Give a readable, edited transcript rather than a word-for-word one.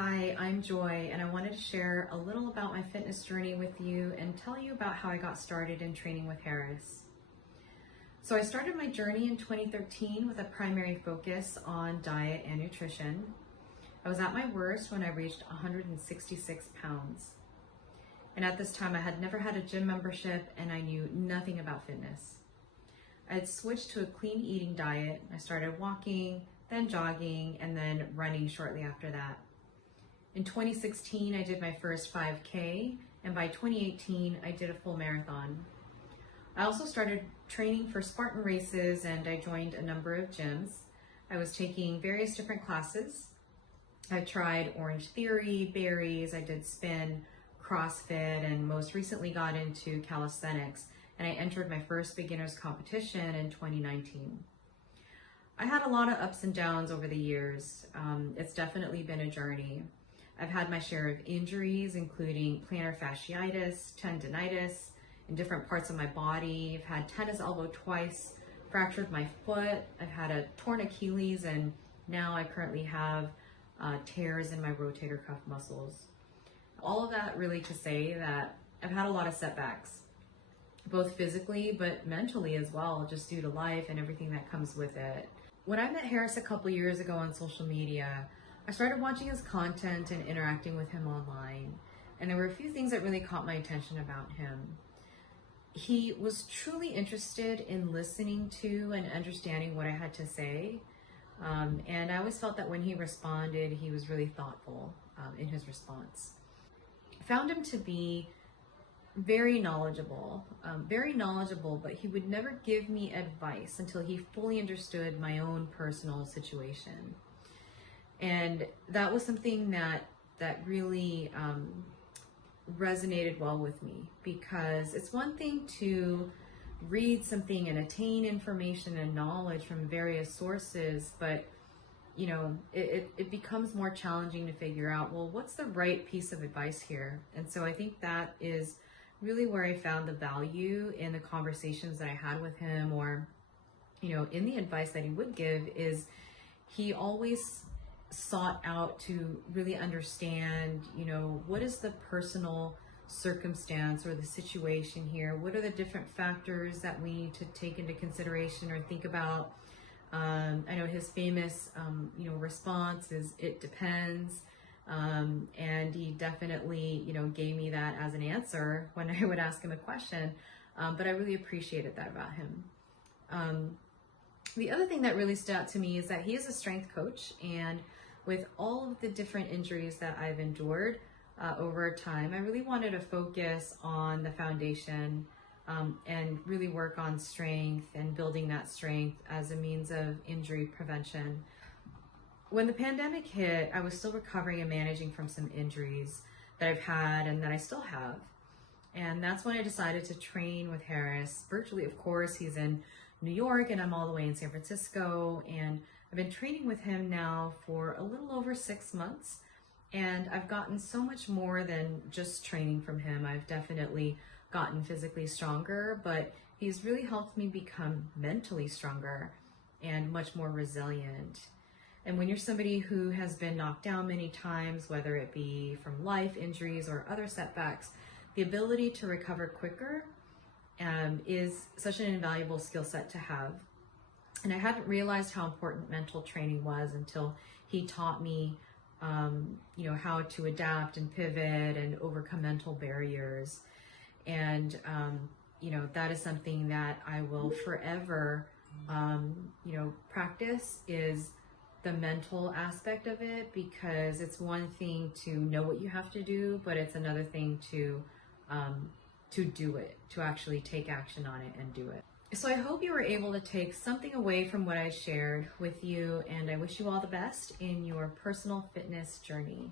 Hi, I'm Joy, and I wanted to share a little about my fitness journey with you and tell you about how I got started in training with Harris. So I started my journey in 2013 with a primary focus on diet and nutrition. I was at my worst when I reached 166 pounds. And at this time, I had never had a gym membership and I knew nothing about fitness. I had switched to a clean eating diet. I started walking, then jogging, and then running shortly after that. In 2016, I did my first 5K, and by 2018, I did a full marathon. I also started training for Spartan races and I joined a number of gyms. I was taking various different classes. I tried Orange Theory, Barry's, I did spin, CrossFit, and most recently got into calisthenics, and I entered my first beginners competition in 2019. I had a lot of ups and downs over the years. It's definitely been a journey. I've had my share of injuries, including plantar fasciitis, tendinitis in different parts of my body. I've had tennis elbow twice, fractured my foot. I've had a torn Achilles, and now I currently have tears in my rotator cuff muscles. All of that really to say that I've had a lot of setbacks, both physically but mentally as well, just due to life and everything that comes with it. When I met Harris a couple years ago on social media, I started watching his content and interacting with him online, and there were a few things that really caught my attention about him. He was truly interested in listening to and understanding what I had to say, and I always felt that when he responded, he was really thoughtful in his response. I found him to be very knowledgeable, but he would never give me advice until he fully understood my own personal situation. And that was something that really resonated well with me, because it's one thing to read something and attain information and knowledge from various sources, but you know, it becomes more challenging to figure out, well, what's the right piece of advice here? And so I think that is really where I found the value in the conversations that I had with him, or, you know, in the advice that he would give, is he always sought out to really understand, you know, what is the personal circumstance or the situation here? What are the different factors that we need to take into consideration or think about? I know his famous, you know, response is, "It depends." And he definitely, you know, gave me that as an answer when I would ask him a question. But I really appreciated that about him. The other thing that really stood out to me is that he is a strength coach, and with all of the different injuries that I've endured over time, I really wanted to focus on the foundation and really work on strength and building that strength as a means of injury prevention. When the pandemic hit, I was still recovering and managing from some injuries that I've had and that I still have. And that's when I decided to train with Harris virtually. Of course, he's in New York and I'm all the way in San Francisco, and I've been training with him now for a little over 6 months, and I've gotten so much more than just training from him. I've definitely gotten physically stronger, but he's really helped me become mentally stronger and much more resilient. And when you're somebody who has been knocked down many times, whether it be from life injuries or other setbacks, the ability to recover quicker is such an invaluable skill set to have. And I hadn't realized how important mental training was until he taught me, you know, how to adapt and pivot and overcome mental barriers. And, you know, that is something that I will forever, you know, practice, is the mental aspect of it, because it's one thing to know what you have to do, but it's another thing to do it, to actually take action on it and do it. So I hope you were able to take something away from what I shared with you, and I wish you all the best in your personal fitness journey.